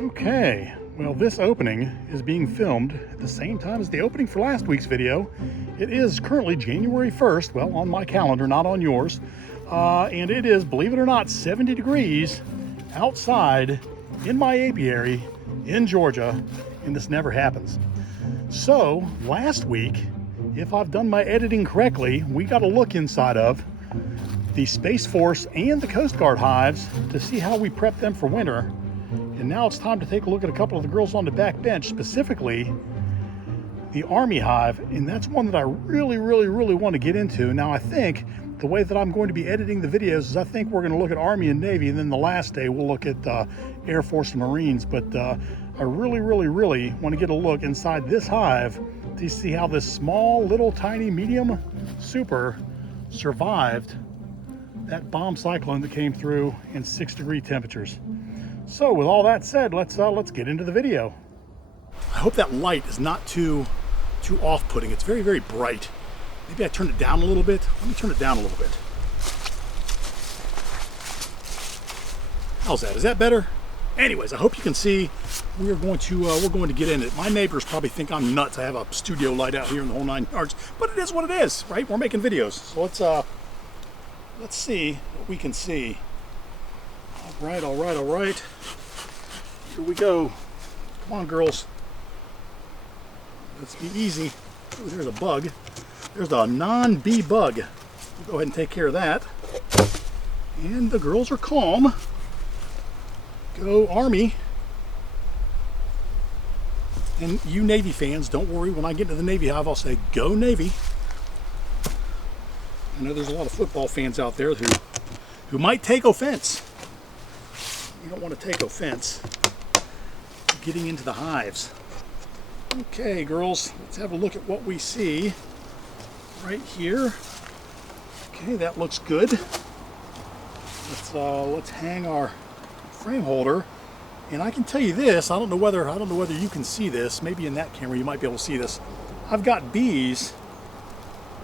Okay, well, this opening is being filmed at the same time as the opening for last week's video. It is currently January 1st, well, on my calendar, not on yours. And it is, believe it or not, 70 degrees outside in my apiary in Georgia, and this never happens. So, last week, if I've done my editing correctly, we got a look inside of the Space Force and the Coast Guard hives to see how we prep them for winter. And now it's time to take a look at a couple of the girls on the back bench, specifically the Army hive, and that's one that I really want to get into. Now I think the way that I'm going to be editing the videos is I think we're going to look at Army and Navy, and then the last day we'll look at Air Force and Marines. But I really want to get a look inside this hive to see how this small, little, tiny, medium, super survived that bomb cyclone that came through in 6-degree temperatures. So with all that said, let's get into the video. I hope that light is not too off-putting. It's very bright. Maybe I turn it down a little bit. Let me turn it down a little bit. How's that? Is that better? Anyways, I hope you can see. We're going to get in it. My neighbors probably think I'm nuts. I have a studio light out here in the whole 9 yards, but it is what it is, right? We're making videos, so let's see what we can see. All right. Here we go. Come on, girls. Let's be easy. Ooh, there's a bug. There's a non-bee bug. We'll go ahead and take care of that. And the girls are calm. Go Army. And you Navy fans, don't worry. When I get to the Navy hive, I'll say, go Navy. I know there's a lot of football fans out there who might take offense. You don't want to take offense getting into the hives. Okay, girls, let's have a look at what we see right here. Okay, that looks good. Let's hang our frame holder. And I can tell you this, I don't know whether you can see this. Maybe in that camera you might be able to see this. I've got bees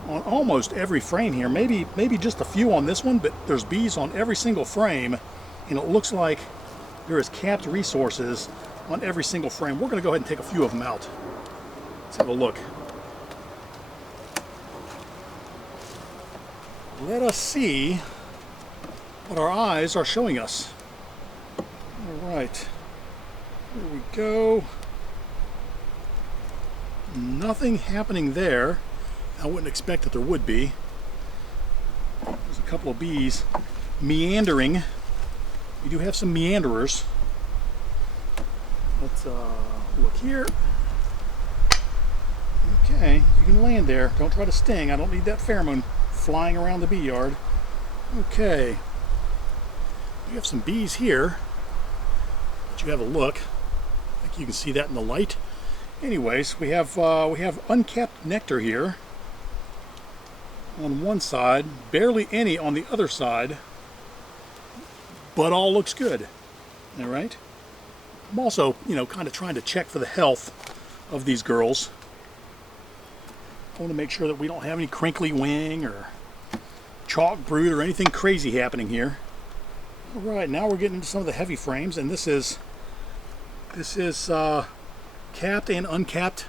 on almost every frame here. Maybe just a few on this one, but there's bees on every single frame. And it looks like there is capped resources on every single frame. We're going to go ahead and take a few of them out. Let's have a look. Let us see what our eyes are showing us. All right. Here we go. Nothing happening there. I wouldn't expect that there would be. There's a couple of bees meandering. We do have some meanderers. Let's look here. Okay, you can land there. Don't try to sting. I don't need that pheromone flying around the bee yard. Okay. We have some bees here. Let you have a look. I think you can see that in the light. Anyways, we have uncapped nectar here on one side, barely any on the other side. But all looks good. All right. I'm also, kind of trying to check for the health of these girls. I want to make sure that we don't have any crinkly wing or chalk brood or anything crazy happening here. All right, now we're getting into some of the heavy frames, and this is capped and uncapped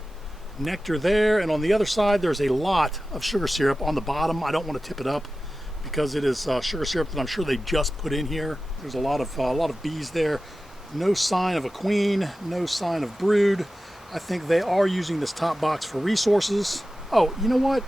nectar there, and on the other side there's a lot of sugar syrup on the bottom. I don't want to tip it up, because it is sugar syrup that I'm sure they just put in here. There's a lot of bees there. No sign of a queen, no sign of brood. I think they are using this top box for resources. Oh, you know what?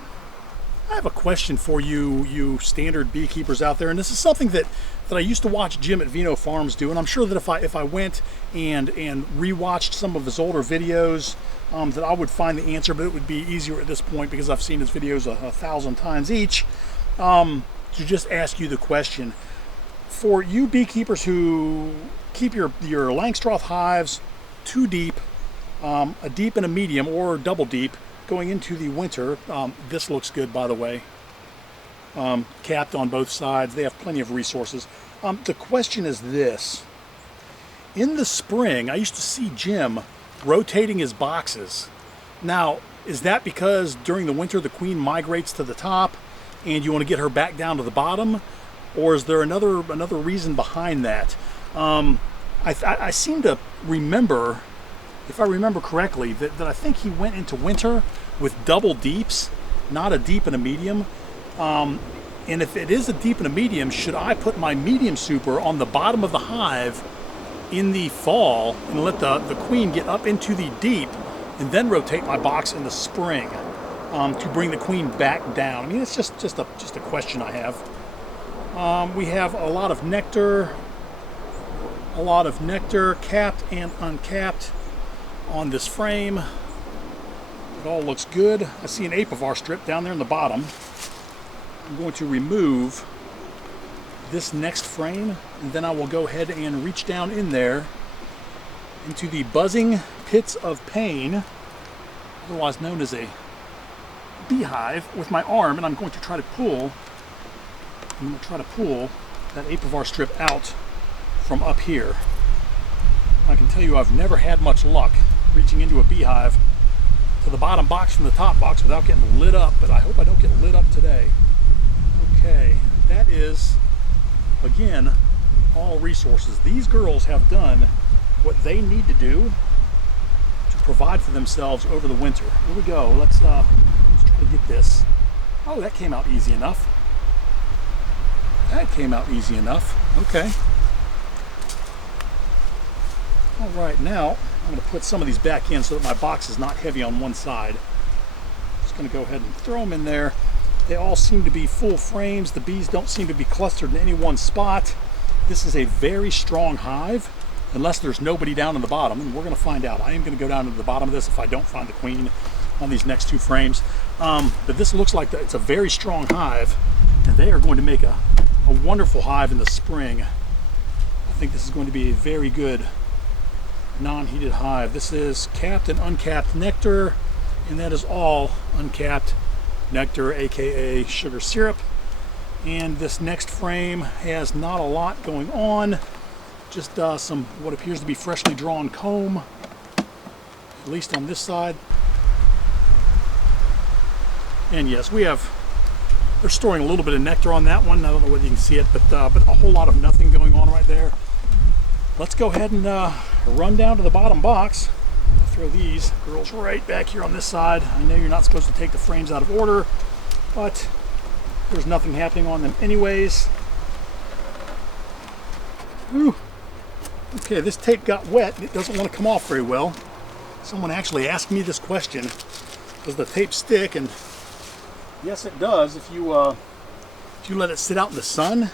I have a question for you standard beekeepers out there, and this is something that I used to watch Jim at Vino Farms do, and I'm sure that if I went and rewatched some of his older videos, that I would find the answer, but it would be easier at this point because I've seen his videos 1,000 times each. To just ask you the question, for you beekeepers who keep your Langstroth hives too deep, a deep and a medium or double deep going into the winter, this looks good, by the way. Capped on both sides. They have plenty of resources. The question is this. In the spring, I used to see Jim rotating his boxes. Now, is that because during the winter the queen migrates to the top and you want to get her back down to the bottom? Or is there another reason behind that? I seem to remember, if I remember correctly, that I think he went into winter with double deeps, not a deep and a medium. And if it is a deep and a medium, should I put my medium super on the bottom of the hive in the fall and let the queen get up into the deep, and then rotate my box in the spring to bring the queen back down? I mean, it's just a question I have. We have a lot of nectar, capped and uncapped on this frame. It all looks good. I see an apivar strip down there in the bottom. I'm going to remove this next frame, and then I will go ahead and reach down in there into the buzzing pits of pain, otherwise known as a beehive, with my arm, and I'm going to try to pull that apivar strip out from up here. I can tell you I've never had much luck reaching into a beehive to the bottom box from the top box without getting lit up, but I hope I don't get lit up today. Okay, that is, again, all resources. These girls have done what they need to do to provide for themselves over the winter. Here we go. Let's try to get this. Oh, that came out easy enough. Okay. All right, now I'm going to put some of these back in so that my box is not heavy on one side. Just going to go ahead and throw them in there. They all seem to be full frames. The bees don't seem to be clustered in any one spot. This is a very strong hive, unless there's nobody down in the bottom, and we're going to find out. I am going to go down to the bottom of this if I don't find the queen on these next two frames. But this looks like it's a very strong hive, and they are going to make a wonderful hive in the spring. I think this is going to be a very good non-heated hive. This is capped and uncapped nectar, and that is all uncapped nectar, aka sugar syrup. And this next frame has not a lot going on, just some what appears to be freshly drawn comb, at least on this side. And yes, they're storing a little bit of nectar on that one. I don't know whether you can see it, but a whole lot of nothing going on right there. Let's go ahead and run down to the bottom box. Throw these girls right back here on this side. I know you're not supposed to take the frames out of order, but there's nothing happening on them anyways. Ooh. Okay, this tape got wet and it doesn't want to come off very well. Someone actually asked me this question: does the tape stick? And yes, it does if you let it sit out in the sun.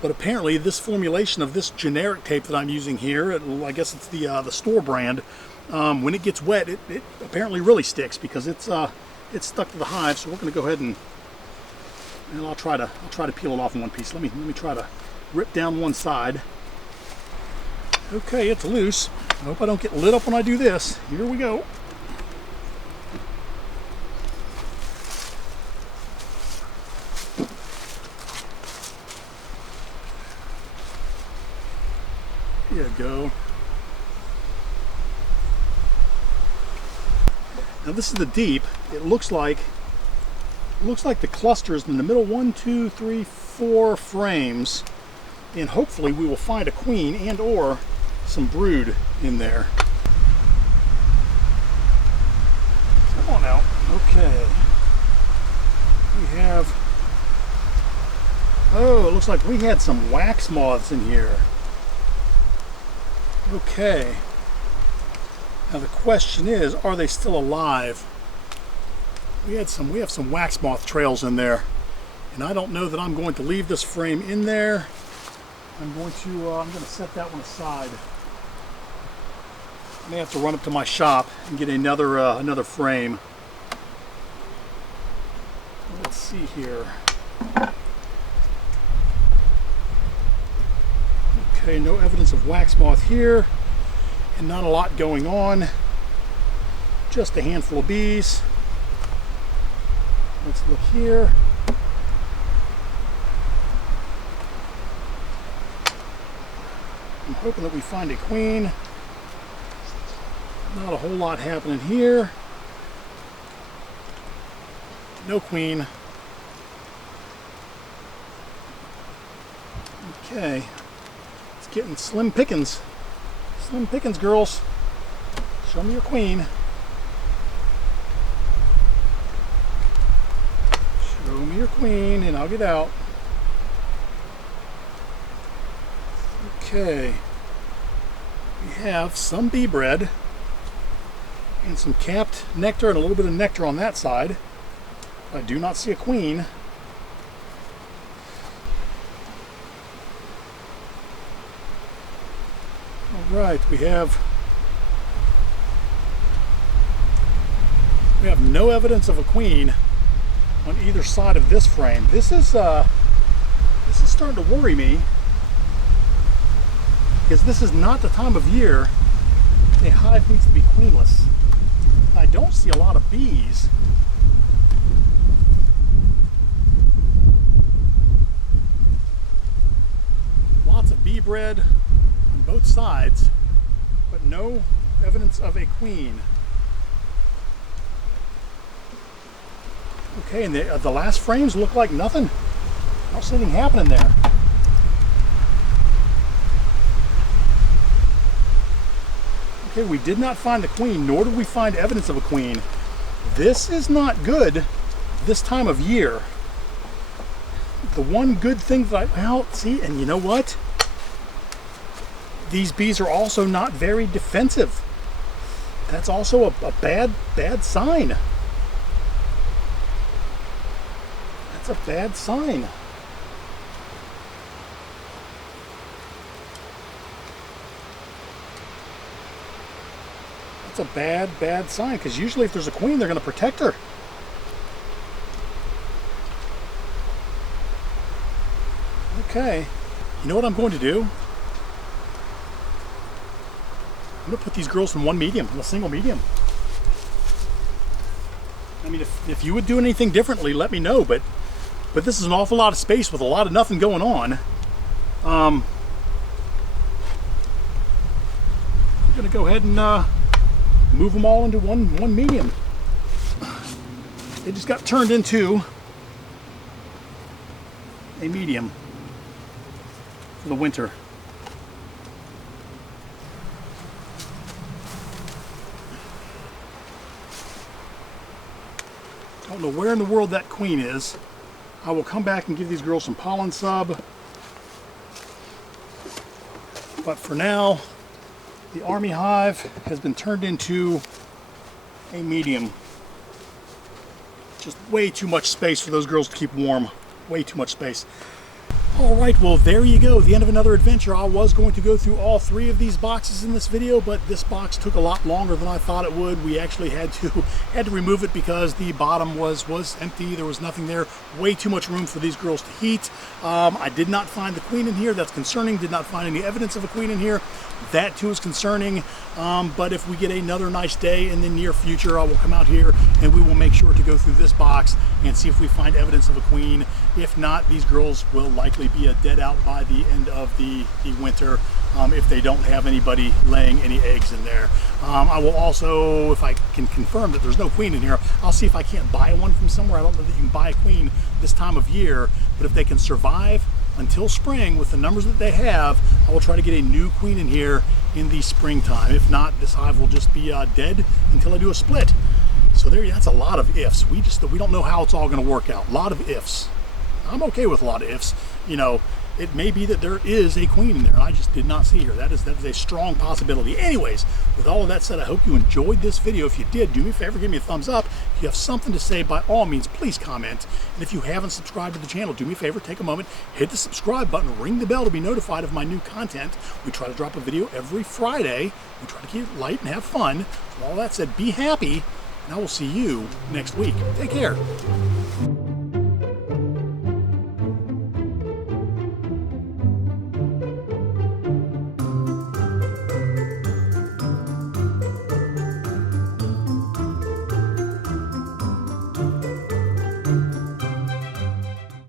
But apparently this formulation of this generic tape that I'm using here, I guess it's the store brand, when it gets wet, it apparently really sticks because it's stuck to the hive. So we're going to go ahead and I'll try to peel it off in one piece. Let me try to rip down one side. Okay, it's loose. I hope I don't get lit up when I do this. Here we go. Here you go. Now this is the deep. It looks like the clusters in the middle, 1, 2, 3, 4 frames, and hopefully we will find a queen and or some brood in there. Come on out. Okay. We have, oh, it looks like we had some wax moths in here. Okay. Now the question is, are they still alive? We have some wax moth trails in there, and I don't know that I'm going to leave this frame in there. I'm going to set that one aside. I may have to run up to my shop and get another frame. Let's see here. Okay, no evidence of wax moth here, and not a lot going on. Just a handful of bees. Let's look here. I'm hoping that we find a queen. Not a whole lot happening here. No queen. Okay. Let's getting slim pickings. Slim pickings, girls. Show me your queen. Show me your queen and I'll get out. Okay. We have some bee bread and some capped nectar and a little bit of nectar on that side. I do not see a queen. All right, we have no evidence of a queen on either side of this frame. This is starting to worry me, because this is not the time of year a hive needs to be queenless. I don't see a lot of bees. Lots of bee bread on both sides, but no evidence of a queen. Okay, and the last frames look like nothing. I don't see anything happening there. Okay, we did not find the queen, nor did we find evidence of a queen. This is not good this time of year. The one good thing that well, see, and you know what? These bees are also not very defensive. That's also a bad sign. That's a bad sign. That's a bad sign, because usually if there's a queen, they're going to protect her. Okay, you know what I'm going to do? I'm going to put these girls in one medium, in a single medium. I mean, if you would do anything differently, let me know, but this is an awful lot of space with a lot of nothing going on. I'm going to go ahead and move them all into one medium. They just got turned into a medium for the winter. I don't know where in the world that queen is. I will come back and give these girls some pollen sub. But for now, the army hive has been turned into a medium. Just way too much space for those girls to keep warm. Way too much space. All right, well, there you go. The end of another adventure. I was going to go through all 3 of these boxes in this video, but this box took a lot longer than I thought it would. We actually had to remove it because the bottom was empty. There was nothing there. Way too much room for these girls to heat. I did not find the queen in here. That's concerning. Did not find any evidence of a queen in here. That too is concerning. But if we get another nice day in the near future, I will come out here and we will make sure to go through this box and see if we find evidence of a queen. If not, these girls will likely be a dead out by the end of the winter if they don't have anybody laying any eggs in there. I will also, if I can confirm that there's no queen in here, I'll see if I can't buy one from somewhere. I don't know that you can buy a queen this time of year, but if they can survive until spring with the numbers that they have, I will try to get a new queen in here in the springtime. If not, this hive will just be dead until I do a split. So that's a lot of ifs. We don't know how it's all going to work out. A lot of ifs. I'm okay with a lot of ifs. You know, it may be that there is a queen in there and I just did not see her. That is a strong possibility. Anyways, with all of that said, I hope you enjoyed this video. If you did, do me a favor, give me a thumbs up. If you have something to say, by all means, please comment. And if you haven't subscribed to the channel, do me a favor, take a moment, hit the subscribe button, ring the bell to be notified of my new content. We try to drop a video every Friday. We try to keep it light and have fun. With all that said, be happy, and I will see you next week. Take care.